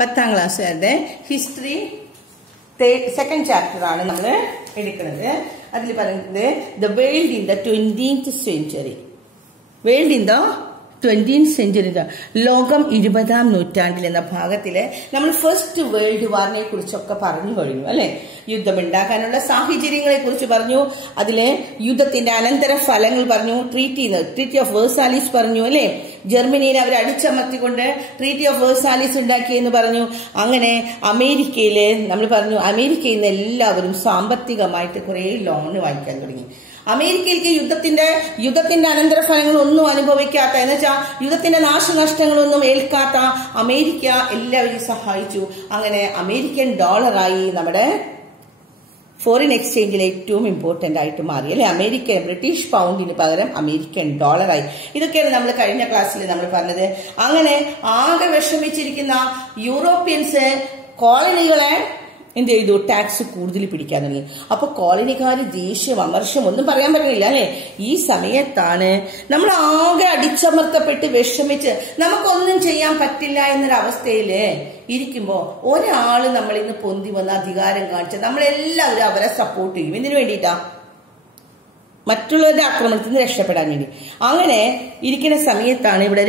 10ാം ക്ലാസ്സുകാരുടെ history second chapter ആണ് നമ്മൾ എടുക്കുന്നത്. അതിൽ പറയുന്നത് the world in the 20th century. World in the 20th century, ലോകം 20ാം നൂറ്റാണ്ടിൽ എന്ന ഭാഗത്തില് നമ്മൾ ഫസ്റ്റ് വേൾഡ് വാറിനെ കുറിച്ചൊക്കെ പറഞ്ഞു കഴിഞ്ഞു അല്ലെ. യുദ്ധമുണ്ടാക്കാനുള്ള സാഹചര്യങ്ങളെ കുറിച്ച് പറഞ്ഞു, അതിലെ യുദ്ധത്തിന്റെ അനന്തര ഫലങ്ങൾ പറഞ്ഞു, ട്രീറ്റി ഓഫ് വേഴ്സാലിസ് പറഞ്ഞു അല്ലെ. ജർമ്മനിയിൽ അവർ അടിച്ചമർത്തിക്കൊണ്ട് ട്രീറ്റി ഓഫ് വേഴ്സാലിസ് ഉണ്ടാക്കിയെന്ന് പറഞ്ഞു. അങ്ങനെ അമേരിക്കയില് നമ്മൾ പറഞ്ഞു, അമേരിക്കയിൽ നിന്ന് എല്ലാവരും സാമ്പത്തികമായിട്ട് കുറെ ലോണ് വാങ്ങിക്കാൻ തുടങ്ങി. അമേരിക്കയിലേക്ക് യുദ്ധത്തിന്റെ അനന്തരഫലങ്ങൾ ഒന്നും അനുഭവിക്കാത്ത, എന്ന് വെച്ചാൽ യുദ്ധത്തിന്റെ നാശനഷ്ടങ്ങളൊന്നും ഏൽക്കാത്ത അമേരിക്ക എല്ലാവരെയും സഹായിച്ചു. അങ്ങനെ അമേരിക്കൻ ഡോളറായി നമ്മുടെ ഫോറിൻ എക്സ്ചേഞ്ചിൽ ഏറ്റവും ഇമ്പോർട്ടന്റ് ആയിട്ട് മാറി അല്ലെ. ബ്രിട്ടീഷ് പൗണ്ടിന് പകരം അമേരിക്കൻ ഡോളറായി. ഇതൊക്കെയാണ് നമ്മൾ കഴിഞ്ഞ ക്ലാസ്സിൽ നമ്മൾ പറഞ്ഞത്. അങ്ങനെ ആകെ വിഷമിച്ചിരിക്കുന്ന യൂറോപ്യൻസ് കോളനികളെ എന്ത് ചെയ്തു? ടാക്സ് കൂടുതൽ പിടിക്കാൻ തുടങ്ങി. അപ്പൊ കോളനിക്കാര് ദേഷ്യം, അമർഷം ഒന്നും പറയാൻ പറ്റില്ല അല്ലെ. ഈ സമയത്താണ് നമ്മൾ ആകെ അടിച്ചമർത്തപ്പെട്ട് വിഷമിച്ച് നമുക്കൊന്നും ചെയ്യാൻ പറ്റില്ല എന്നൊരവസ്ഥയില് ഇരിക്കുമ്പോ ഒരാള് നമ്മളിൽ നിന്ന് പൊന്തി വന്ന് അധികാരം കാണിച്ച നമ്മളെല്ലാവരും അവരെ സപ്പോർട്ട് ചെയ്യും. എന്തിനു വേണ്ടിയിട്ടാ? മറ്റുള്ളവരുടെ ആക്രമണത്തിൽ നിന്ന് രക്ഷപ്പെടാൻ വേണ്ടി. അങ്ങനെ ഇരിക്കുന്ന സമയത്താണ് ഇവിടെ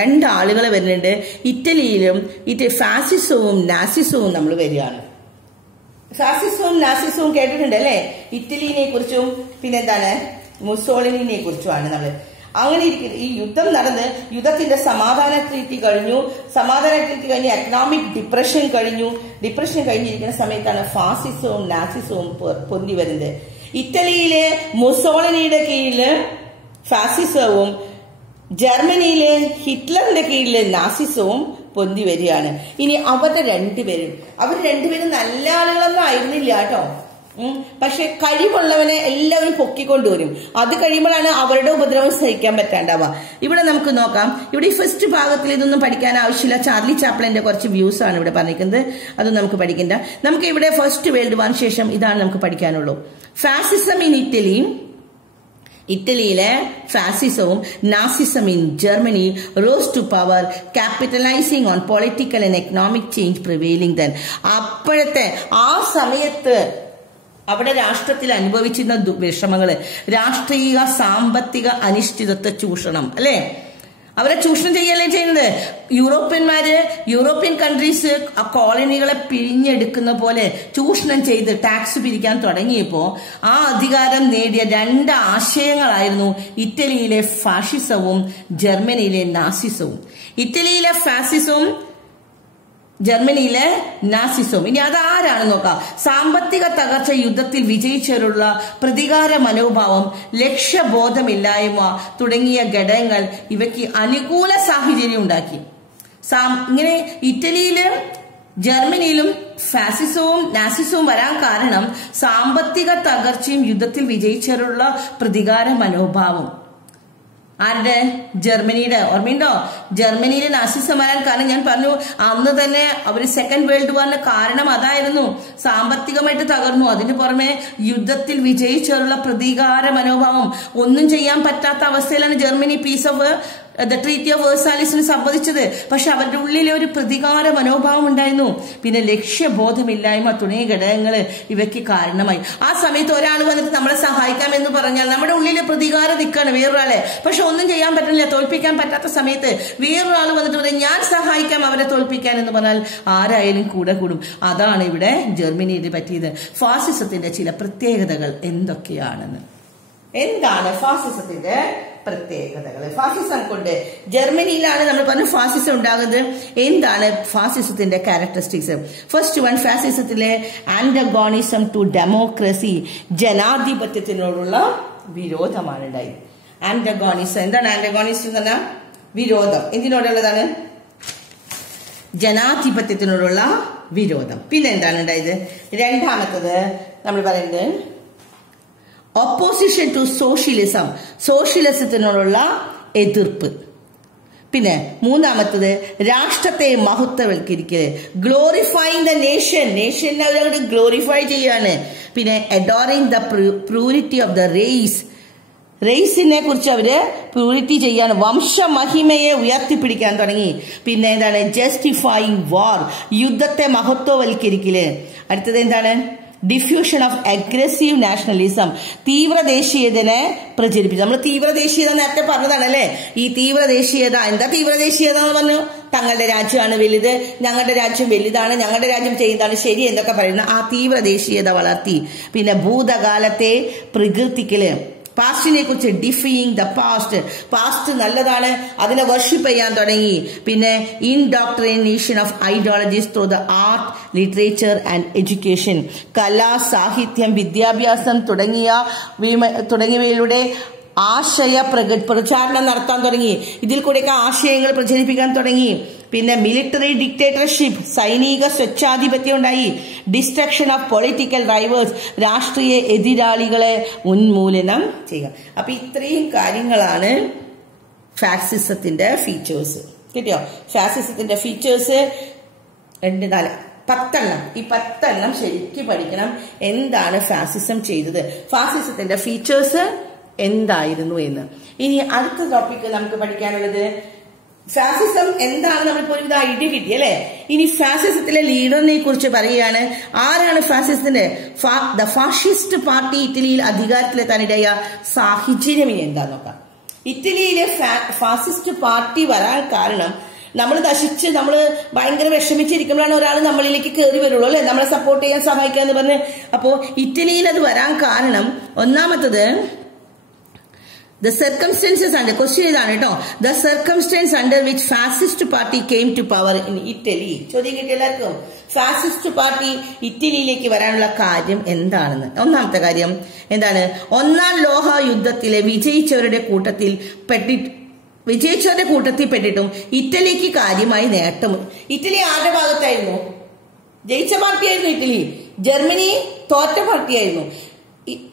രണ്ട് ആളുകൾ വരുന്നുണ്ട്. ഇറ്റലിയിലും ഫാസിസവും നാസിസവും നമ്മൾ വരികയാണ്. ഫാസിസവും നാസിസവും കേട്ടിട്ടുണ്ട് അല്ലെ. ഇറ്റലിനെ കുറിച്ചും പിന്നെന്താണ് മുസോളിനിനെ കുറിച്ചുമാണ് നമ്മൾ. അങ്ങനെ ഇരിക്കുന്നത് ഈ യുദ്ധം നടന്ന് യുദ്ധത്തിന്റെ സമാധാന ട്രീറ്റി കഴിഞ്ഞു. എക്കണോമിക് ഡിപ്രഷൻ കഴിഞ്ഞിരിക്കുന്ന സമയത്താണ് ഫാസിസവും നാസിസവും പൊന്തി വരുന്നത്. ഇറ്റലിയിലെ മുസോളിനിയുടെ കീഴില് ഫാസിസവും ജർമ്മനിയിലെ ഹിറ്റ്ലറിന്റെ കീഴില് നാസിസവും പൊന്തി വരികയാണ്. ഇനി അവർ രണ്ടുപേരും നല്ല ആളുകളൊന്നും ആയിരുന്നില്ല കേട്ടോ. പക്ഷെ കഴിവുള്ളവനെ എല്ലാവരും പൊക്കിക്കൊണ്ടുവരും. അത് കഴിയുമ്പോഴാണ് അവരുടെ ഉപദ്രവം സഹിക്കാൻ പറ്റാണ്ടാവുക. ഇവിടെ നമുക്ക് നോക്കാം. ഇവിടെ ഈ ഫസ്റ്റ് ഭാഗത്തിൽ ഇതൊന്നും പഠിക്കാൻ ആവശ്യമില്ല. ചാർലി ചാപ്ലിന്റെ കുറച്ച് വ്യൂസ് ആണ് ഇവിടെ പറഞ്ഞിരിക്കുന്നത്. അതൊന്നും നമുക്ക് പഠിക്കണ്ട. നമുക്ക് ഇവിടെ ഫസ്റ്റ് വേൾഡ് വാറിന് ശേഷം ഇതാണ് നമുക്ക് പഠിക്കാനുള്ളൂ. ഫാസിസം ഇൻ ഇറ്റലിയിലെ ഫാസിസവും Nazism in Germany rose to power, capitalizing on political and economic change prevailing then. അപ്പോഴത്തെ ആ സമയത്ത് അവിടെ രാഷ്ട്രത്തിൽ അനുഭവിച്ചിരുന്ന വിഷമങ്ങള്, രാഷ്ട്രീയ സാമ്പത്തിക അനിശ്ചിതത്വ ചൂഷണം അല്ലെ. അവരെ ചൂഷണം ചെയ്യല്ലേ ചെയ്യുന്നത്. യൂറോപ്യൻ കൺട്രീസ് ആ കോളനികളെ പിഴിഞ്ഞെടുക്കുന്ന പോലെ ചൂഷണം ചെയ്ത് ടാക്സ് പിരിക്കാൻ തുടങ്ങിയപ്പോ ആ അധികാരം നേടിയ രണ്ട് ആശയങ്ങളായിരുന്നു ഇറ്റലിയിലെ ഫാഷിസവും ജർമ്മനിയിലെ നാസിസവും. ഇറ്റലിയിലെ ഫാസിസവും ജർമ്മനിയിലെ നാസിസവും. ഇനി അതാരാണ് നോക്കാം. സാമ്പത്തിക തകർച്ച, യുദ്ധത്തിൽ വിജയിച്ചവരുള്ള പ്രതികാര മനോഭാവം, ലക്ഷ്യബോധമില്ലായ്മ തുടങ്ങിയ ഘടകങ്ങൾ ഇവയ്ക്ക് അനുകൂല സാഹചര്യം ഉണ്ടാക്കി. ഇങ്ങനെ ഇറ്റലിയിലും ജർമ്മനിയിലും ഫാസിസവും നാസിസവും വരാൻ കാരണം സാമ്പത്തിക തകർച്ചയും യുദ്ധത്തിൽ വിജയിച്ചവരുള്ള പ്രതികാര മനോഭാവം. ആരുടെ? ജർമ്മനിയുടെ. ഓർമ്മയുണ്ടോ? ജർമ്മനിയിലെ നാസിസം വരാൻ കാരണം ഞാൻ പറഞ്ഞു, അന്ന് തന്നെ അവര് സെക്കൻഡ് വേൾഡ് വാറിന് കാരണം അതായിരുന്നു. സാമ്പത്തികമായിട്ട് തകർന്നു. അതിന് പുറമെ യുദ്ധത്തിൽ വിജയിച്ചുള്ള പ്രതികാര മനോഭാവം. ഒന്നും ചെയ്യാൻ പറ്റാത്ത അവസ്ഥയിലാണ് ജർമ്മനി പീസ് ഓഫ് ട്രീറ്റി ഓഫ് വേഴ്സാലിസിന് സംബന്ധിച്ചത്. പക്ഷെ അവരുടെ ഉള്ളിലെ ഒരു പ്രതികാര മനോഭാവം ഉണ്ടായിരുന്നു. പിന്നെ ലക്ഷ്യബോധമില്ലായ്മ തുടങ്ങിയ ഘടകങ്ങൾ ഇവയ്ക്ക് കാരണമായി. ആ സമയത്ത് ഒരാൾ വന്നിട്ട് നമ്മളെ സഹായിക്കാമെന്ന് പറഞ്ഞാൽ നമ്മുടെ ഉള്ളിലെ പ്രതികാരം നിൽക്കുകയാണ് വേറൊരാളെ. പക്ഷെ ഒന്നും ചെയ്യാൻ പറ്റില്ല, തോൽപ്പിക്കാൻ പറ്റാത്ത സമയത്ത് വേറൊരാൾ വന്നിട്ട് പറയും ഞാൻ സഹായിക്കാം അവരെ തോൽപ്പിക്കാൻ എന്ന് പറഞ്ഞാൽ ആരായാലും കൂടെ കൂടും. അതാണ് ഇവിടെ ജർമ്മനിയിൽ പറ്റിയത്. ഫാസിസത്തിന്റെ ചില പ്രത്യേകതകൾ എന്തൊക്കെയാണെന്ന്. എന്താണ് ഫാസിസത്തിന്റെ പ്രത്യേകതകൾ? ഫാസിസം കൊണ്ട് ജർമ്മനിയിലാണ് നമ്മൾ പറഞ്ഞു ഫാസിസം ഉണ്ടാകുന്നത്. എന്താണ് ഫാസിസത്തിന്റെ ക്യാരക്ടറിസ്റ്റിക്സ്? ഫസ്റ്റ് വൺ, ഫാസിസത്തിലെ ആന്റഗോണിസം ടു ഡെമോക്രസി, ജനാധിപത്യത്തിനോടുള്ള വിരോധമാണ് ഉണ്ടായത്. ആന്റഗോണിസം. എന്താണ് ആന്റഗോണിസം എന്ന് പറഞ്ഞാൽ? വിരോധം. എന്തിനോടുള്ളതാണ്? ജനാധിപത്യത്തിനോടുള്ള വിരോധം. പിന്നെ എന്താണ് ഉണ്ടായത്? രണ്ടാമത്തത് നമ്മൾ പറയുന്നത് ഓപ്പോസിഷൻ ടു സോഷ്യലിസം, സോഷ്യലിസത്തിനോടുള്ള എതിർപ്പ്. പിന്നെ മൂന്നാമത്തത് രാഷ്ട്രത്തെ മഹത്വവൽക്കരിക്കല്, ഗ്ലോറിഫൈങ് ദ നേഷനെ അവരങ്ങോട്ട് ഗ്ലോറിഫൈ ചെയ്യാണ്. പിന്നെ adoring the purity of the race, റേസിനെ കുറിച്ച് അവര് പ്യൂരിറ്റി ചെയ്യാൻ, വംശമഹിമയെ ഉയർത്തിപ്പിടിക്കാൻ തുടങ്ങി. പിന്നെ എന്താണ്? ജസ്റ്റിഫൈങ് വാർ, യുദ്ധത്തെ മഹത്വവൽക്കരിക്കല്. അടുത്തത് എന്താണ്? ഡിഫ്യൂഷൻ ഓഫ് അഗ്രസീവ് നാഷണലിസം, തീവ്രദേശീയതനെ പ്രചരിപ്പിച്ചു. നമ്മൾ തീവ്രദേശീയത നേരത്തെ പറഞ്ഞതാണല്ലേ. ഈ തീവ്രദേശീയത എന്താ? തീവ്രദേശീയത എന്ന് പറഞ്ഞു, തങ്ങളുടെ രാജ്യമാണ് വലുത്, ഞങ്ങളുടെ രാജ്യം വലുതാണ്, ഞങ്ങളുടെ രാജ്യം ചെയ്യുന്നതാണ് ശരി എന്നൊക്കെ പറയുന്ന ആ തീവ്രദേശീയത വളർത്തി. പിന്നെ ഭൂതകാലത്തെ പ്രകീർത്തിക്കല്, പാസ്റ്റിനെ കുറിച്ച് ഡിഫൈയിങ് ദ പാസ്റ്റ്, പാസ്റ്റ് നല്ലതാണ്, അതിനെ വർഷിപ്പ് ചെയ്യാൻ തുടങ്ങി. പിന്നെ indoctrination of ideologies through the art, literature and education, കലാ, സാഹിത്യം, വിദ്യാഭ്യാസം തുടങ്ങിയവയിലൂടെ ആശയ പ്രചാരണം നടത്താൻ തുടങ്ങി. ഇതിൽ കൂടെയൊക്കെ ആശയങ്ങൾ പ്രചരിപ്പിക്കാൻ തുടങ്ങി. പിന്നെ മിലിറ്ററി ഡിക്റ്റേറ്റർഷിപ്പ്, സൈനിക സ്വച്ഛാധിപത്യം ഉണ്ടായി. ഡിസ്ട്രക്ഷൻ ഓഫ് പൊളിറ്റിക്കൽ റൈവേഴ്സ്, രാഷ്ട്രീയ എതിരാളികളെ ഉന്മൂലനം ചെയ്യുക. അപ്പൊ ഇത്രയും കാര്യങ്ങളാണ് ഫാസിസത്തിന്റെ ഫീച്ചേഴ്സ്. കിട്ടിയോ? ഫാസിസത്തിന്റെ ഫീച്ചേഴ്സ് 2, 4, 10 ഈ 10 ശരിക്കും പഠിക്കണം. എന്താണ് ഫാസിസം ചെയ്തത്, ഫാസിസത്തിന്റെ ഫീച്ചേഴ്സ് എന്തായിരുന്നു എന്ന്. ഇനി അടുത്ത ടോപ്പിക് നമുക്ക് പഠിക്കാനുള്ളത് ഫാസിസം എന്താണ്. നമ്മളിപ്പോ ഒരു ഐഡിയ കിട്ടി അല്ലെ. ഇനി ഫാസിസത്തിലെ ലീഡറിനെ കുറിച്ച് പറയുകയാണ്. ആരാണ് ഫാസിസത്തിന്റെ? ദ ഫാഷിസ്റ്റ് പാർട്ടി ഇറ്റലിയിൽ അധികാരത്തിലെത്താനിടയ സാഹചര്യം ഇനി എന്താന്ന് നോക്കാം. ഇറ്റലിയിലെ ഫാസിസ്റ്റ് പാർട്ടി വരാൻ കാരണം, നമ്മൾ നശിച്ച് നമ്മൾ ഭയങ്കര വിഷമിച്ചിരിക്കുമ്പോഴാണ് ഒരാൾ നമ്മളിലേക്ക് കയറി വരുള്ളൂ അല്ലെ, നമ്മളെ സപ്പോർട്ട് ചെയ്യാൻ സഹായിക്കാന്ന് പറഞ്ഞ്. അപ്പോ ഇറ്റലിയിൽ അത് വരാൻ കാരണം ഒന്നാമത്തത് the circumstances under, question ഇതാണ് കേട്ടോ, the circumstance under which fascist party came to power in Italy. ചോദ്യം കിട്ടിയ എല്ലാവർക്കും. ഫാസിസ്റ്റ് പാർട്ടി ഇറ്റലിയിലേക്ക് വരാനുള്ള കാര്യം എന്താണെന്ന്. ഒന്നാമത്തെ കാര്യം എന്താണ്? ഒന്നാം ലോക യുദ്ധത്തിലെ വിജയിച്ചവരുടെ കൂട്ടത്തിൽ പെട്ടിട്ടും ഇറ്റലിക്ക് കാര്യമായി നേട്ടം. ഇറ്റലി ആരുടെ ഭാഗത്തായിരുന്നു? ജയിച്ച പാർട്ടിയായിരുന്നു ഇറ്റലി. ജർമ്മനി തോറ്റ പാർട്ടിയായിരുന്നു.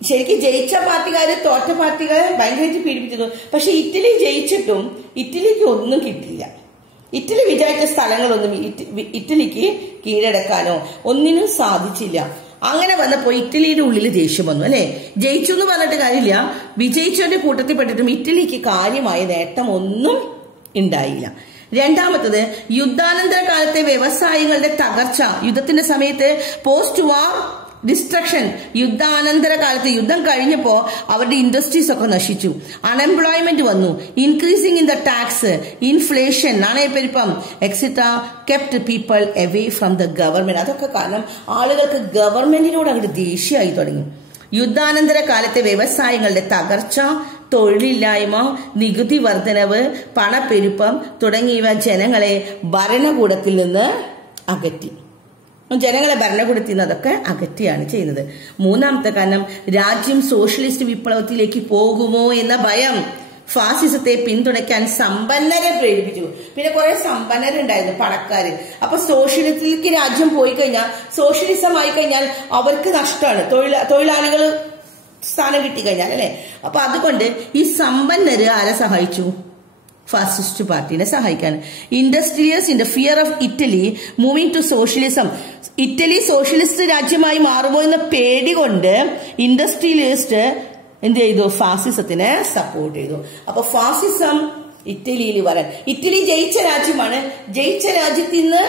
ശരിക്കും ജയിച്ച പാർട്ടിക്കാര് തോറ്റ പാർട്ടികളെ ഭയങ്കരമായിട്ട് പീഡിപ്പിച്ചിരുന്നു. പക്ഷെ ഇറ്റലി ജയിച്ചിട്ടും ഇറ്റലിക്ക് ഒന്നും കിട്ടില്ല. ഇറ്റലി വിചാരിച്ച സ്ഥലങ്ങളൊന്നും ഇറ്റലിക്ക് കീഴടക്കാനോ ഒന്നിനും സാധിച്ചില്ല. അങ്ങനെ വന്നപ്പോ ഇറ്റലിയുടെ ഉള്ളിൽ ദേഷ്യം വന്നു അല്ലെ. ജയിച്ചു എന്ന് പറഞ്ഞിട്ട് കാര്യമില്ല, വിജയിച്ചവരുടെ കൂട്ടത്തിൽ പെട്ടിട്ടും ഇറ്റലിക്ക് കാര്യമായ നേട്ടം ഒന്നും ഉണ്ടായില്ല. രണ്ടാമത്തത് യുദ്ധാനന്തര കാലത്തെ വ്യവസായങ്ങളുടെ തകർച്ച. യുദ്ധത്തിന്റെ സമയത്ത് പോസ്റ്റ് വാർ ഡിസ്ട്രക്ഷൻ, യുദ്ധാനന്തര കാലത്ത് യുദ്ധം കഴിഞ്ഞപ്പോ അവരുടെ ഇൻഡസ്ട്രീസ് ഒക്കെ നശിച്ചു. അൺഎംപ്ലോയ്മെന്റ് വന്നു. Increasing in the tax, inflation, നാണയപ്പെരുപ്പം etcetera kept people away from the government. അതൊക്കെ കാരണം ആളുകൾക്ക് ഗവൺമെന്റിനോട് അങ്ങോട്ട് ദേഷ്യമായി തുടങ്ങി. യുദ്ധാനന്തര കാലത്തെ വ്യവസായങ്ങളുടെ തകർച്ച, തൊഴിലില്ലായ്മ, നികുതി വർധനവ്, പണപ്പെരുപ്പം തുടങ്ങിയവ ജനങ്ങളെ ഭരണകൂടത്തിൽ നിന്ന് അകറ്റി. ജനങ്ങളെ ഭരണകൂടത്തിൽ നിന്ന് അതൊക്കെ അകറ്റിയാണ് ചെയ്യുന്നത്. മൂന്നാമത്തെ കാരണം രാജ്യം സോഷ്യലിസ്റ്റ് വിപ്ലവത്തിലേക്ക് പോകുമോ എന്ന ഭയം ഫാസിസത്തെ പിന്തുണയ്ക്കാൻ സമ്പന്നരെ പ്രേരിപ്പിച്ചു. പിന്നെ കുറെ സമ്പന്നരുണ്ടായിരുന്നു, പണക്കാര്. അപ്പൊ സോഷ്യലിസത്തിലേക്ക് രാജ്യം പോയി കഴിഞ്ഞാൽ, സോഷ്യലിസം ആയി കഴിഞ്ഞാൽ അവർക്ക് നഷ്ടമാണ്. തൊഴിലാളികൾ സ്ഥാനം കിട്ടിക്കഴിഞ്ഞാൽ അല്ലെ. അപ്പൊ അതുകൊണ്ട് ഈ സമ്പന്നര് ആരെ സഹായിച്ചു? ഫാസിസ്റ്റ് പാർട്ടിനെ സഹായിക്കാൻ. Industrials in the fear of Italy moving to socialism. Italy socialist രാജ്യമായി മാറുമോ എന്ന പേടി കൊണ്ട് ഇൻഡസ്ട്രിയലിസ്റ്റ് എന്ത് ചെയ്തു? ഫാസിസത്തിനെ സപ്പോർട്ട് ചെയ്തു. അപ്പൊ ഫാസിസം ഇറ്റലിയിൽ വരാൻ, ഇറ്റലി ജയിച്ച രാജ്യമാണ്. ജയിച്ച രാജ്യത്തിൽ നിന്ന്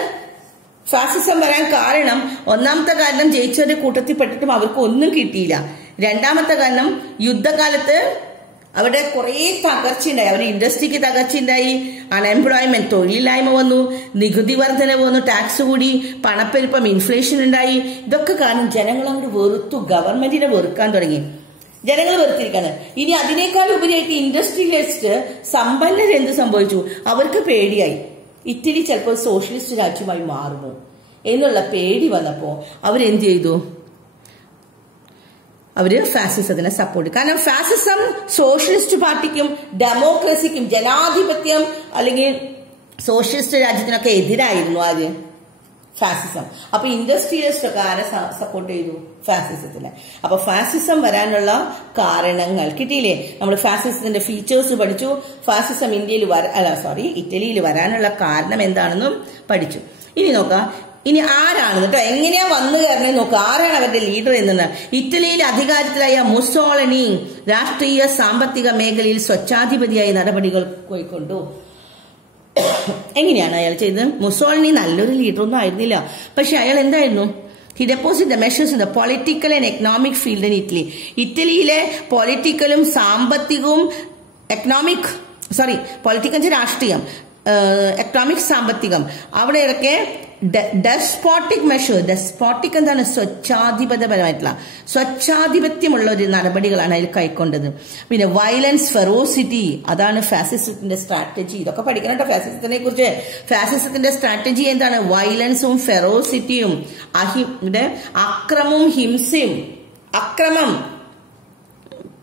ഫാസിസം വരാൻ കാരണം, ഒന്നാമത്തെ കാരണം ജയിച്ചവരുടെ കൂട്ടത്തിൽ പെട്ടിട്ടും അവർക്ക് ഒന്നും കിട്ടിയില്ല. രണ്ടാമത്തെ കാരണം യുദ്ധകാലത്ത് അവിടെ കുറെ തകർച്ചയുണ്ടായി. അവരുടെ ഇൻഡസ്ട്രിക്ക് തകർച്ചയുണ്ടായി. അൺഎംപ്ലോയ്മെന്റ്, തൊഴിലില്ലായ്മ വന്നു. നികുതി വർധനവ് വന്നു. ടാക്സ് കൂടി. പണപ്പെരുപ്പം, ഇൻഫ്ലേഷൻ ഉണ്ടായി. ഇതൊക്കെ കാരണം ജനങ്ങൾ അങ്ങോട്ട് വെറുത്തു. ഗവൺമെന്റിനെ വെറുക്കാൻ തുടങ്ങി. ജനങ്ങൾ വെറുത്തിരിക്കാണ്. ഇനി അതിനേക്കാൾ ഉപരിയായിട്ട് ഇൻഡസ്ട്രിയലിസ്റ്റ് സമ്പന്നര് എന്ത് സംഭവിച്ചു? അവർക്ക് പേടിയായി. ഇറ്റലി ചിലപ്പോൾ സോഷ്യലിസ്റ്റ് രാജ്യമായി മാറുമോ എന്നുള്ള പേടി വന്നപ്പോ അവരെന്ത് ചെയ്തു? അവര് ഫാസിസത്തിനെ സപ്പോർട്ട്. കാരണം ഫാസിസം സോഷ്യലിസ്റ്റ് പാർട്ടിക്കും ഡെമോക്രസിക്കും ജനാധിപത്യം അല്ലെങ്കിൽ സോഷ്യലിസ്റ്റ് രാജ്യത്തിനൊക്കെ എതിരായിരുന്നു ആര്? ഫാസിസം. അപ്പൊ ഇൻഡസ്ട്രിയലിസ്റ്റ് ഒക്കെ ആരെ സപ്പോർട്ട് ചെയ്തു? ഫാസിസത്തിനെ. അപ്പൊ ഫാസിസം വരാനുള്ള കാരണങ്ങൾ കിട്ടിയില്ലേ? നമ്മൾ ഫാസിസത്തിന്റെ ഫീച്ചേഴ്സ് പഠിച്ചു. ഫാസിസം ഇറ്റലിയിൽ വരാനുള്ള കാരണം എന്താണെന്നും പഠിച്ചു. ഇനി നോക്കാം, ഇനി ആരാണ് കേട്ടോ, എങ്ങനെയാ വന്നു കയറണേ നോക്കുക, ആരാണ് അവരുടെ ലീഡർ എന്നാണ്. ഇറ്റലിയിൽ അധികാരത്തിലായ മുസോളിനി രാഷ്ട്രീയ സാമ്പത്തിക മേഖലയിൽ സ്വച്ഛാധിപതിയായ നടപടികൾ കൈക്കൊണ്ടു. എങ്ങനെയാണ് അയാൾ ചെയ്തത്? മുസോളിനി നല്ലൊരു ലീഡറൊന്നും ആയിരുന്നില്ല, പക്ഷെ അയാൾ എന്തായിരുന്നു? He deposited the measures in the political and economic field in Italy. ഇറ്റലിയിലെ പൊളിറ്റിക്കലും സാമ്പത്തികവും പൊളിറ്റിക്കൽ രാഷ്ട്രീയം, എക്കണോമിക് സാമ്പത്തികം, അവിടെയൊക്കെ ഡെസ്പോട്ടിക് മെഷർ, ഡെസ്പോട്ടിക് എന്താണ്? സ്വച്ഛാധിപത്യപരമായിട്ടുള്ള സ്വച്ഛാധിപത്യമുള്ള ഒരു നടപടികളാണ് അതിൽ കൈക്കൊണ്ടത്. പിന്നെ വയലൻസ്, ഫെറോസിറ്റി, അതാണ് ഫാസിസത്തിന്റെ സ്ട്രാറ്റജി. ഇതൊക്കെ പഠിക്കണം കേട്ടോ ഫാസിസത്തിനെ കുറിച്ച്. ഫാസിസത്തിന്റെ സ്ട്രാറ്റജി എന്താണ്? വയലൻസും ഫെറോസിറ്റിയും, അക്രമവും ഹിംസയും. അക്രമം,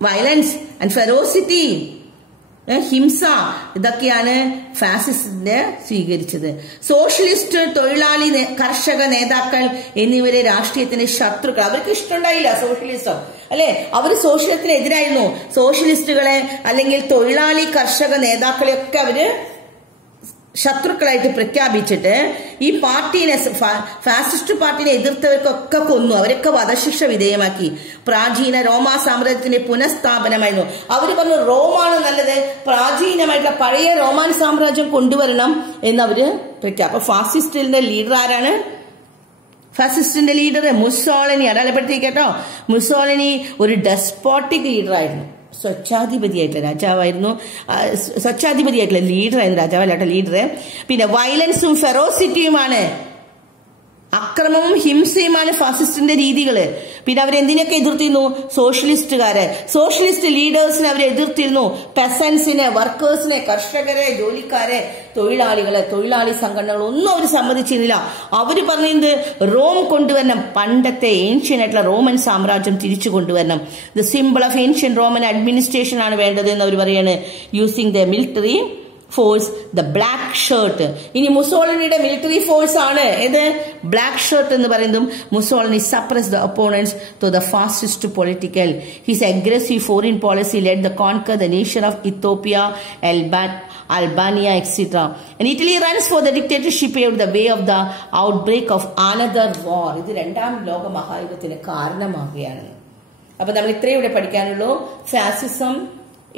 വയലൻസ് ആൻഡ് ഫെറോസിറ്റി, ഹിംസ, ഇതൊക്കെയാണ് ഫാസിസത്തിന്റെ സ്വീകരിച്ചത്. സോഷ്യലിസ്റ്റ്, തൊഴിലാളി, കർഷക നേതാക്കൾ എന്നിവരെ രാഷ്ട്രീയത്തിന്റെ ശത്രുക്കൾ. അവർക്ക് ഇഷ്ടമുണ്ടായില്ല സോഷ്യലിസം, അല്ലെ? അവർ സോഷ്യലിസത്തിനെതിരായിരുന്നു. സോഷ്യലിസ്റ്റുകളെ അല്ലെങ്കിൽ തൊഴിലാളി കർഷക നേതാക്കളെയൊക്കെ അവര് ശത്രുക്കളായിട്ട് പ്രഖ്യാപിച്ചിട്ട് ഈ പാർട്ടീനെ, ഫാസിസ്റ്റ് പാർട്ടിനെ എതിർത്തവർക്കൊക്കെ കൊന്നു. അവരൊക്കെ വധശിക്ഷ വിധേയമാക്കി. പ്രാചീന റോമാ സാമ്രാജ്യത്തിന്റെ പുനഃസ്ഥാപനമായിരുന്നു. അവര് പറഞ്ഞു റോമാണ് നല്ലത്, പ്രാചീനമായിട്ടുള്ള പഴയ റോമാൻ സാമ്രാജ്യം കൊണ്ടുവരണം എന്നവര് പ്രഖ്യാപിച്ചു. അപ്പൊ ഫാസിസ്റ്റിന്റെ ലീഡർ ആരാണ്? ഫാസിസ്റ്റിന്റെ ലീഡർ മുസോളിനി. അടയാളപ്പെടുത്തിക്കേട്ടോ, മുസോളിനി ഒരു ഡെസ്പോട്ടിക് ലീഡർ ആയിരുന്നു. സ്വച്ഛാധിപതിയായിട്ടുള്ള രാജാവായിരുന്നു, സ്വച്ഛാധിപതിയായിട്ടുള്ള ലീഡറായിരുന്നു, രാജാവല്ലാട്ടോ ലീഡർ. പിന്നെ വയലൻസും ഫെറോസിറ്റിയുമാണ്, അക്രമവും ഹിംസയുമാണ് ഫാസിസ്റ്റിന്റെ രീതികള്. പിന്നെ അവരെന്തിനൊക്കെ എതിർത്തിരുന്നു? സോഷ്യലിസ്റ്റുകാരെ, സോഷ്യലിസ്റ്റ് ലീഡേഴ്സിനെ അവരെ എതിർത്തിരുന്നു. പെസൻസിനെ, വർക്കേഴ്സിനെ, കർഷകരെ, ജോലിക്കാരെ, തൊഴിലാളികളെ, തൊഴിലാളി സംഘടനകൾ ഒന്നും അവർ സമ്മതിച്ചിരുന്നില്ല. അവര് പറഞ്ഞത് റോം കൊണ്ടുവരണം, പണ്ടത്തെ ഏൻഷ്യൻ ആയിട്ടുള്ള റോമൻ സാമ്രാജ്യം തിരിച്ചു കൊണ്ടുവരണം. The simple of ancient Roman administration ആണ് വേണ്ടത് എന്ന് അവർ പറയാണ്. Using the military force, the black shirt. ഇനി മുസോളിനിയുടെ മിലിറ്ററി ഫോഴ്സ് ആണ് ഏത്? ബ്ലാക്ക് ഷർട്ട് എന്ന് പറയുന്നതും. Mussolini suppress the opponents to the fascist political. His aggressive foreign policy led the conquer the nation of Ethiopia, Albania, etc. And Italy runs for the dictatorship paved the way of the outbreak of another war. ഇത് രണ്ടാം ലോക മഹായുദ്ധത്തിന് കാരണമാകുകയാണ്. അപ്പൊ നമ്മൾ ഇത്രയും ഇവിടെ പഠിക്കാനുള്ളൂ. ഫാസിസം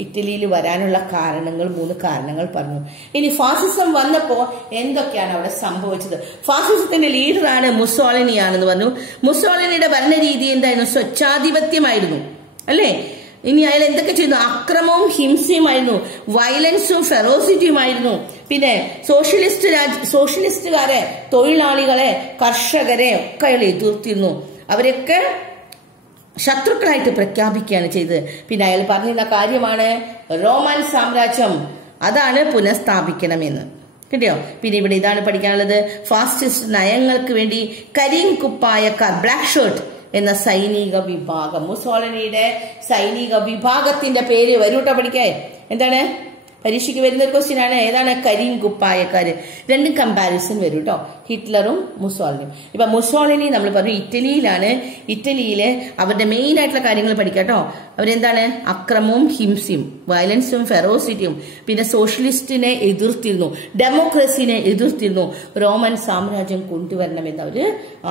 ഇറ്റലിയിൽ വരാനുള്ള കാരണങ്ങൾ, 3 കാരണങ്ങൾ പറഞ്ഞു. ഇനി ഫാസിസം വന്നപ്പോ എന്തൊക്കെയാണ് അവിടെ സംഭവിച്ചത്? ഫാസിസത്തിന്റെ ലീഡറാണ് മുസോളിനിയാണെന്ന് പറഞ്ഞു. മുസോളിനിയുടെ ഭരണരീതി എന്തായിരുന്നു? സ്വച്ഛാധിപത്യമായിരുന്നു, അല്ലേ? ഇനി അയാൾ എന്തൊക്കെ ചെയ്തു? അക്രമവും ഹിംസയുമായിരുന്നു, വയലൻസും ഫെറോസിറ്റിയുമായിരുന്നു. പിന്നെ സോഷ്യലിസ്റ്റുകാരെ, തൊഴിലാളികളെ, കർഷകരെ ഒക്കെ അയാൾ എതിർത്തിരുന്നു. അവരൊക്കെ ശത്രുക്കളായിട്ട് പ്രഖ്യാപിക്കുകയാണ് ചെയ്തത്. പിന്നെ അയാൾ പറഞ്ഞിരുന്ന കാര്യമാണ് റോമൻ സാമ്രാജ്യം അതാണ് പുനഃസ്ഥാപിക്കണമെന്ന്. കിട്ടിയോ? പിന്നെ ഇവിടെ ഇതാണ് പഠിക്കാനുള്ളത്. ഫാസിസ്റ്റ് നയങ്ങൾക്ക് വേണ്ടി കരിം കുപ്പായക്കാർ, ബ്ലാക്ക് ഷർട്ട് എന്ന സൈനിക വിഭാഗം. മുസോളിനിയുടെ സൈനിക വിഭാഗത്തിന്റെ പേര് വരൂട്ടോ പഠിക്കാൻ. എന്താണ്? പരീക്ഷയ്ക്ക് വരുന്ന ഒരു ക്വസ്റ്റ്യൻ ആണ്. ഏതാണ്? കരിം കുപ്പായക്കാര്. രണ്ടും കമ്പാരിസൺ വരും കേട്ടോ, ഹിറ്റ്ലറും മുസോളിനിയും. ഇപ്പൊ മുസോളിനി നമ്മൾ പറഞ്ഞു ഇറ്റലിയിലാണ്. ഇറ്റലിയിലെ അവരുടെ മെയിൻ ആയിട്ടുള്ള കാര്യങ്ങൾ പഠിക്കാം കേട്ടോ. അവരെന്താണ്? അക്രമവും ഹിംസയും, വയലൻസും ഫെറോസിറ്റിയും. പിന്നെ സോഷ്യലിസ്റ്റിനെ എതിർത്തിരുന്നു, ഡെമോക്രസിനെ എതിർത്തിരുന്നു. റോമൻ സാമ്രാജ്യം കൊണ്ടുവരണമെന്ന് അവര്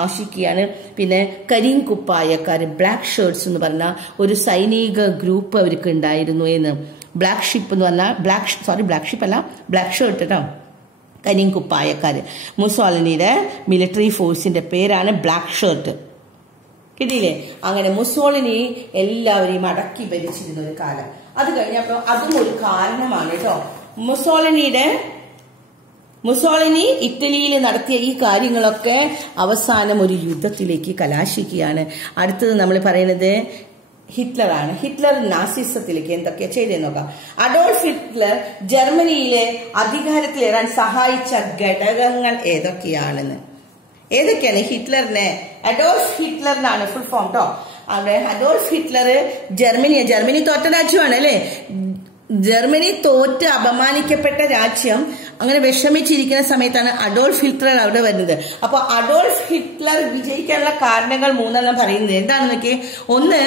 ആശിക്കുകയാണ്. പിന്നെ കരിം കുപ്പായക്കാര്, ബ്ലാക്ക് ഷർട്ട്സ് എന്ന് പറഞ്ഞ ഒരു സൈനിക ഗ്രൂപ്പ് അവർക്ക് ഉണ്ടായിരുന്നു എന്ന്. ബ്ലാക്ക് ഷിപ്പ് എന്ന് പറഞ്ഞാൽ ബ്ലാക്ക് ഷിപ്പ് അല്ല, ബ്ലാക്ക് ഷർട്ട് കേട്ടോ, കരിം കുപ്പായക്കാര്. മുസോളിനിയുടെ മിലിറ്ററി ഫോഴ്സിന്റെ പേരാണ് ബ്ലാക്ക് ഷർട്ട്. കിട്ടിയില്ലേ? അങ്ങനെ മുസോളിനി എല്ലാവരെയും അടക്കി ഭരിച്ചിരുന്ന ഒരു കാലം. അത് കഴിഞ്ഞപ്പോ അതും ഒരു കാരണമാണ് കേട്ടോ. മുസോളിനി ഇറ്റലിയിൽ നടത്തിയ ഈ കാര്യങ്ങളൊക്കെ അവസാനം ഒരു യുദ്ധത്തിലേക്ക് കലാശിക്കുകയാണ്. അടുത്തത് നമ്മൾ പറയുന്നത് ഹിറ്റ്ലറാണ്. ഹിറ്റ്ലർ നാസിസത്തിലേക്ക് എന്തൊക്കെയാ ചെയ്തെന്ന് നോക്കാം. അഡോൾഫ് ഹിറ്റ്ലർ ജർമ്മനിയിലെ അധികാരത്തിലേറാൻ സഹായിച്ച ഘടകങ്ങൾ ഏതൊക്കെയാണ്? അഡോൾഫ് ഹിറ്റ്ലറിനാണ് ഫുൾ ഫോം കേട്ടോ. അവിടെ അഡോൾഫ് ഹിറ്റ്ലർ ജർമ്മനി തോറ്റ രാജ്യമാണ് അല്ലെ. ജർമ്മനി തോറ്റ് അപമാനിക്കപ്പെട്ട രാജ്യം. അങ്ങനെ വിഷമിച്ചിരിക്കുന്ന സമയത്താണ് അഡോൾഫ് ഹിറ്റ്ലർ അവിടെ വരുന്നത്. അപ്പൊ അഡോൾഫ് ഹിറ്റ്ലർ വിജയിക്കാനുള്ള കാരണങ്ങൾ 3 പറയുന്നത് എന്താണെന്ന് നോക്കിയേ. ഒന്ന്,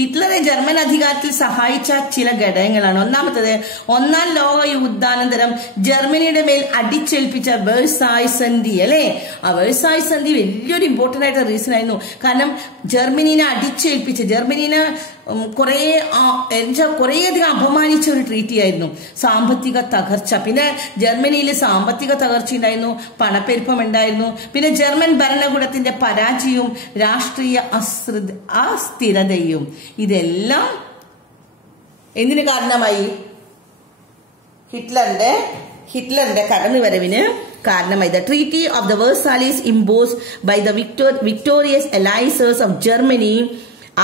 ഹിറ്റ്ലറെ ജർമ്മൻ അധികാരത്തിൽ സഹായിച്ച ചില ഘടകങ്ങളാണ്. ഒന്നാമത്തത്, ഒന്നാം ലോക യുദ്ധാനന്തരം ജർമ്മനിയുടെ മേൽ അടിച്ചേൽപ്പിച്ച വേഴ്സായ് സന്ധി അല്ലെ. ആ വേഴ്സായ് സന്ധി വലിയൊരു ഇമ്പോർട്ടന്റ് ആയിട്ട് റീസൺ ആയിരുന്നു. കാരണം ജർമ്മനിനെ അടിച്ചേൽപ്പിച്ച് ജർമ്മനിനെ കുറേയധികം അപമാനിച്ച ഒരു ട്രീറ്റി ആയിരുന്നു. സാമ്പത്തിക തകർച്ച, പിന്നെ ജർമ്മനിയിൽ സാമ്പത്തിക തകർച്ച ഉണ്ടായിരുന്നു, പണപ്പെരുപ്പം ഉണ്ടായിരുന്നു, പിന്നെ ജർമ്മൻ ഭരണകൂടത്തിന്റെ പരാജയവും രാഷ്ട്രീയ അസ്ഥിരതയും ഇതെല്ലാം എന്തിനു കാരണമായി? ഹിറ്റ്ലറിന്റെ കടന്നുവരവിന് കാരണമായി. The Treaty of the Versailles imposed by the victorious allies of Germany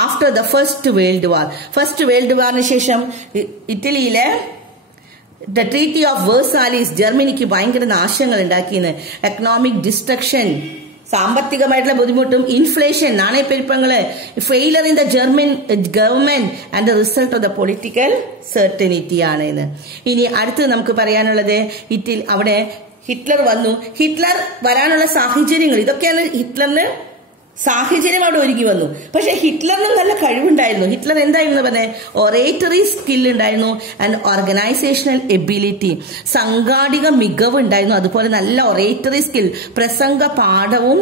after the First World War. First World വാറിന് ശേഷം ഇറ്റലിയിലെ ദ ട്രീറ്റി ഓഫ് വേഴ്സാലീസ് ജർമ്മനിക്ക് ഭയങ്കര നാശങ്ങൾ ഉണ്ടാക്കിയെന്ന്. എക്കണോമിക് ഡിസ്ട്രക്ഷൻ, സാമ്പത്തികമായിട്ടുള്ള ബുദ്ധിമുട്ടും, ഇൻഫ്ലേഷൻ, നാണയപ്പെരുപ്പങ്ങള്, failure in the German government and the result of the political certainty ആണ് എന്ന്. ഇനി അടുത്ത് നമുക്ക് പറയാനുള്ളത്, അവിടെ ഹിറ്റ്ലർ വന്നു. ഹിറ്റ്ലർ വരാനുള്ള സാഹചര്യങ്ങൾ ഇതൊക്കെയാണ്. ഹിറ്റ്ലറിന് സാഹചര്യം അവിടെ ഒരുങ്ങി വന്നു. പക്ഷെ ഹിറ്റ്ലറിന് നല്ല കഴിവുണ്ടായിരുന്നു. ഹിറ്റ്ലർ എന്തായിരുന്നു പറഞ്ഞത്? ഒറേറ്ററി സ്കിൽ ഉണ്ടായിരുന്നു ആൻഡ് ഓർഗനൈസേഷണൽ എബിലിറ്റി, സംഘാടിക മികവ് ഉണ്ടായിരുന്നു. അതുപോലെ നല്ല ഒറേറ്ററി സ്കിൽ, പ്രസംഗ പാഠവും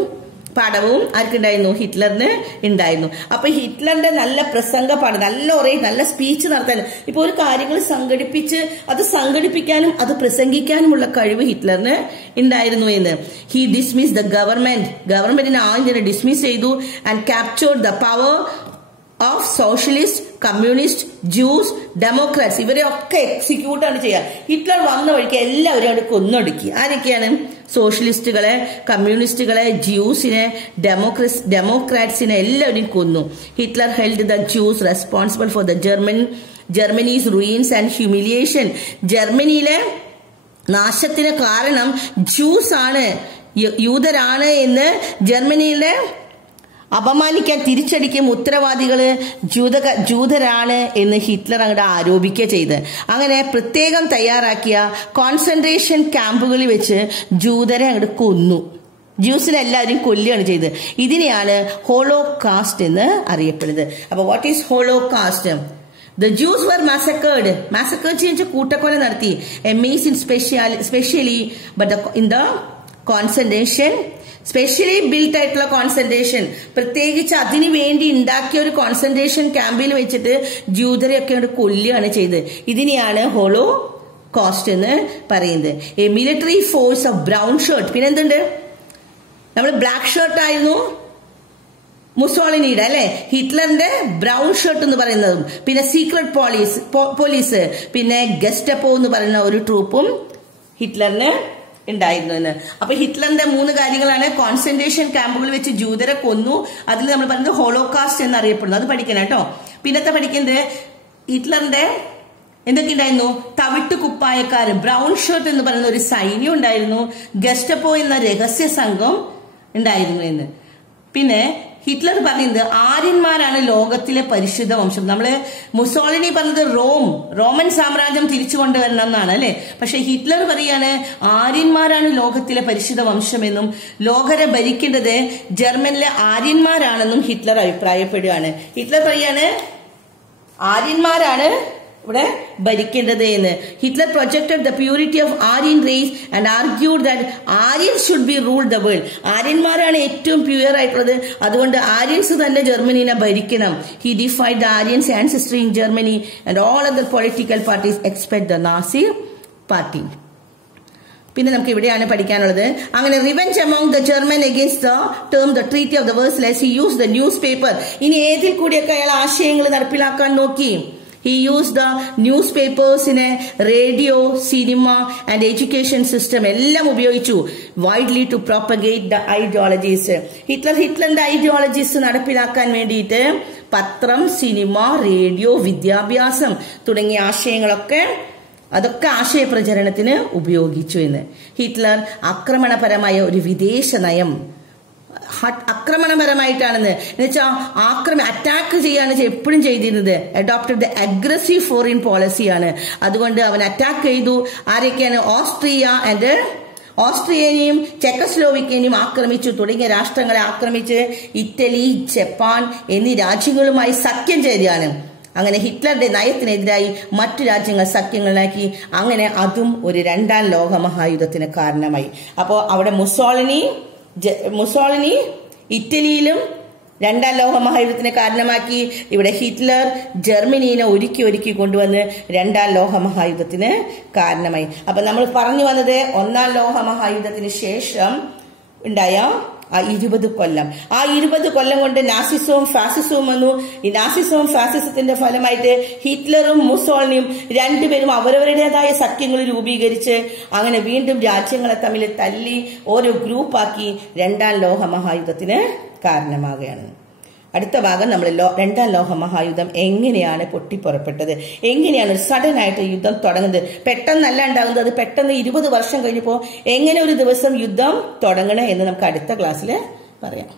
ആർക്കുണ്ടായിരുന്നു? ഹിറ്റ്ലറിന് ഉണ്ടായിരുന്നു. അപ്പൊ ഹിറ്റ്ലറിന്റെ നല്ല പ്രസംഗ പാഠം, നല്ല സ്പീച്ച് നടത്താൻ, ഇപ്പൊ ഒരു കാര്യങ്ങൾ സംഘടിപ്പിക്കാനും അത് പ്രസംഗിക്കാനുമുള്ള കഴിവ് ഹിറ്റ്ലറിന് ഉണ്ടായിരുന്നു എന്ന്. ഹി ഡിസ്മിസ് ദ ഗവൺമെന്റിനെ ആദ്യം ഡിസ്മിസ് ചെയ്തു and captured the power of socialist, communist, juice, democrats ഇവരെയൊക്കെ എക്സിക്യൂട്ട് ആണ് ചെയ്യുക. ഹിറ്റ്ലർ വന്ന വഴിക്ക് എല്ലാവരും അവിടെ കൊന്നൊടുക്കി. ആരൊക്കെയാണ്? സോഷ്യലിസ്റ്റുകളെ, കമ്മ്യൂണിസ്റ്റുകളെ, ജ്യൂസിനെ, ഡെമോക്രാറ്റ്സിനെ എല്ലാവരും കൊന്നു. Hitler held the juice responsible for the Germany's ruins and humiliation. ജർമ്മനിയിലെ നാശത്തിന് കാരണം ജ്യൂസ് ആണ്, യൂതരാണ് എന്ന് ജർമ്മനിയിലെ അപമാനിക്കാൻ, തിരിച്ചടിക്കും ഉത്തരവാദികള് ജൂതരാണ് എന്ന് ഹിറ്റ്ലർ അങ്ങോട്ട് ആരോപിക്കുക ചെയ്ത്. അങ്ങനെ പ്രത്യേകം തയ്യാറാക്കിയ കോൺസെൻട്രേഷൻ ക്യാമ്പുകളിൽ വെച്ച് ജൂതരെ അങ്ങോട്ട് കൊന്നു. ജ്യൂസിനെ എല്ലാവരും കൊല്ലുകയാണ് ചെയ്തത്. ഇതിനെയാണ് ഹോളോകാസ്റ്റ് എന്ന് അറിയപ്പെടുന്നത്. അപ്പൊ what is Holocaust? The Jews were massacred. Massacred ചെയ്ത് കൂട്ടക്കൊല നടത്തി. Especially in the concentration, specially built ആയിട്ടുള്ള കോൺസെൻട്രേഷൻ, പ്രത്യേകിച്ച് അതിനു വേണ്ടി ഉണ്ടാക്കിയ ഒരു കോൺസെൻട്രേഷൻ ക്യാമ്പിൽ വെച്ചിട്ട് ജൂതരെയൊക്കെ കൊല്ലുകയാണ് ചെയ്തത്. ഇതിനെയാണ് ഹോളോകോസ്റ്റ് എന്ന് പറയുന്നത്. A military force of brown shirt. പിന്നെ എന്തുണ്ട്? നമ്മൾ ബ്ലാക്ക് ഷർട്ട് ആയിരുന്നു മുസോളിനിയുടെ അല്ലെ, ഹിറ്റ്ലറിന്റെ ബ്രൗൺ ഷർട്ട് എന്ന് പറയുന്നതും, പിന്നെ സീക്രട്ട് പോലീസ്, പിന്നെ ഗെസ്റ്റപ്പോ എന്ന് പറയുന്ന ഒരു ട്രൂപ്പും ഹിറ്റ്ലറിന് ഉണ്ടായിരുന്നു എന്ന്. അപ്പൊ ഹിറ്റ്ലറിന്റെ 3 കാര്യങ്ങളാണ്: കോൺസെൻട്രേഷൻ ക്യാമ്പുകളിൽ വെച്ച് ജൂതരെ കൊന്നു, അതിൽ നമ്മൾ പറയുന്നത് ഹോളോകാസ്റ്റ് എന്നറിയപ്പെടുന്നു. അത് പഠിക്കണം കേട്ടോ. പിന്നത്തെ പഠിക്കുന്നത് ഹിറ്റ്ലറിന്റെ എന്തൊക്കെ ഉണ്ടായിരുന്നു? തവിട്ട് കുപ്പായക്കാർ, ബ്രൗൺ ഷർട്ട് എന്ന് പറയുന്ന ഒരു സൈന്യം ഉണ്ടായിരുന്നു, ഗെസ്റ്റപ്പോ എന്ന രഹസ്യ സംഘം ഉണ്ടായിരുന്നു എന്ന്. പിന്നെ ഹിറ്റ്ലർ പറയുന്നത് ആര്യന്മാരാണ് ലോകത്തിലെ പരിശുദ്ധ വംശം. നമ്മള് മുസോളിനി പറഞ്ഞത് റോമൻ സാമ്രാജ്യം തിരിച്ചു കൊണ്ടുവരണം എന്നാണ് അല്ലെ. പക്ഷെ ഹിറ്റ്ലർ പറയാണ് ആര്യന്മാരാണ് ലോകത്തിലെ പരിശുദ്ധ വംശമെന്നും ലോകരെ ഭരിക്കേണ്ടത് ജർമ്മനിലെ ആര്യന്മാരാണെന്നും ഹിറ്റ്ലർ അഭിപ്രായപ്പെടുകയാണ്. ഹിറ്റ്ലർ പറയാണ് ആര്യന്മാരാണ് ഇവിടെ ഭരിക്കേണ്ടത് എന്ന്. Hitler projected the purity of Aryan race and argued that Aryans should be rule the world. ആര്യന്മാരാണ് ഏറ്റവും പ്യൂർ ആയിട്ടുള്ളത്, അതുകൊണ്ട് ആര്യൻസ് തന്നെ ജർമ്മനിനെ ഭരിക്കണം. He defied the Aryans ancestry in Germany and all other political parties expect the Nazi party. പിന്നെ നമുക്ക് ഇവിടെയാണ് പഠിക്കാനുള്ളത്. അങ്ങനെ revenge among the German against the term the treaty of the Versailles he use the newspaper. ഇനി ഏതിൽ കൂടിയൊക്കെ അയാൾ ആശയങ്ങൾ നടപ്പിലാക്കാൻ നോക്കി? He used the newspapers in a radio, cinema and education system. എല്ലാം ഉപയോഗിച്ചു widely to propagate the ideologies. ഹിറ്റ്ലറിന്റെ ഐഡിയോളജീസ് നടപ്പിലാക്കാൻ വേണ്ടിയിട്ട് പത്രം, സിനിമ, റേഡിയോ, വിദ്യാഭ്യാസം തുടങ്ങിയ അതൊക്കെ ആശയപ്രചരണത്തിന് ഉപയോഗിച്ചു എന്ന്. ഹിറ്റ്ലർ ആക്രമണപരമായ ഒരു വിദേശ നയം, ആക്രമണപരമായിട്ടാണെന്ന് വെച്ചാൽ അറ്റാക്ക് ചെയ്യാണ് എപ്പോഴും ചെയ്തിരുന്നത്. അഡോപ്റ്റഡ് ദ അഗ്രസീവ് ഫോറിൻ പോളിസിയാണ്. അതുകൊണ്ട് അവൻ അറ്റാക്ക് ചെയ്തു. ആരൊക്കെയാണ്? ഓസ്ട്രിയ ആൻഡ് ഓസ്ട്രിയനെയും ചെക്കസ്ലോവാക്യനെയും ആക്രമിച്ചു തുടങ്ങിയ രാഷ്ട്രങ്ങളെ ആക്രമിച്ച് ഇറ്റലി, ജപ്പാൻ എന്നീ രാജ്യങ്ങളുമായി സഖ്യം ചേരുകയാണ്. അങ്ങനെ ഹിറ്റ്ലറുടെ നയത്തിനെതിരായി മറ്റു രാജ്യങ്ങൾ സഖ്യങ്ങളാക്കി. അങ്ങനെ അതും ഒരു രണ്ടാം ലോകമഹായുദ്ധത്തിന് കാരണമായി. അപ്പോൾ അവിടെ മുസോളിനി ഇറ്റലിയിലും രണ്ടാം ലോകമഹായുദ്ധത്തിന് കാരണമാക്കി. ഇവിടെ ഹിറ്റ്ലർ ജർമ്മനിയെ ഒരുക്കി കൊണ്ടുവന്ന് രണ്ടാം ലോകമഹായുദ്ധത്തിന് കാരണമായി. അപ്പൊ നമ്മൾ പറഞ്ഞു വന്നത് ഒന്നാം ലോകമഹായുദ്ധത്തിന് ശേഷം ഉണ്ടായ ആ 20 കൊല്ലം. ആ 20 കൊല്ലം കൊണ്ട് നാസിസവും ഫാസിസവും വന്നു. ഈ നാസിസവും ഫാസിസത്തിന്റെ ഫലമായിട്ട് ഹിറ്റ്ലറും മുസോളിനിയും രണ്ടുപേരും അവരവരുടേതായ സഖ്യങ്ങൾ രൂപീകരിച്ച് അങ്ങനെ വീണ്ടും രാജ്യങ്ങളെ തമ്മിൽ തല്ലി ഓരോ ഗ്രൂപ്പാക്കി രണ്ടാം ലോകമഹായുദ്ധത്തിന് കാരണമാകുകയാണ്. അടുത്ത ഭാഗം നമ്മൾ രണ്ടാം ലോകമഹായുദ്ധം എങ്ങനെയാണ് പൊട്ടിപ്പുറപ്പെട്ടത്, എങ്ങനെയാണ് ഒരു സഡൻ ആയിട്ട് യുദ്ധം തുടങ്ങുന്നത്, പെട്ടെന്നല്ല ഉണ്ടാകുന്നത്, അത് പെട്ടെന്ന് 20 വർഷം കഴിഞ്ഞപ്പോൾ എങ്ങനെ ഒരു ദിവസം യുദ്ധം തുടങ്ങണം എന്ന് നമുക്ക് അടുത്ത ക്ലാസ്സിൽ പറയാം.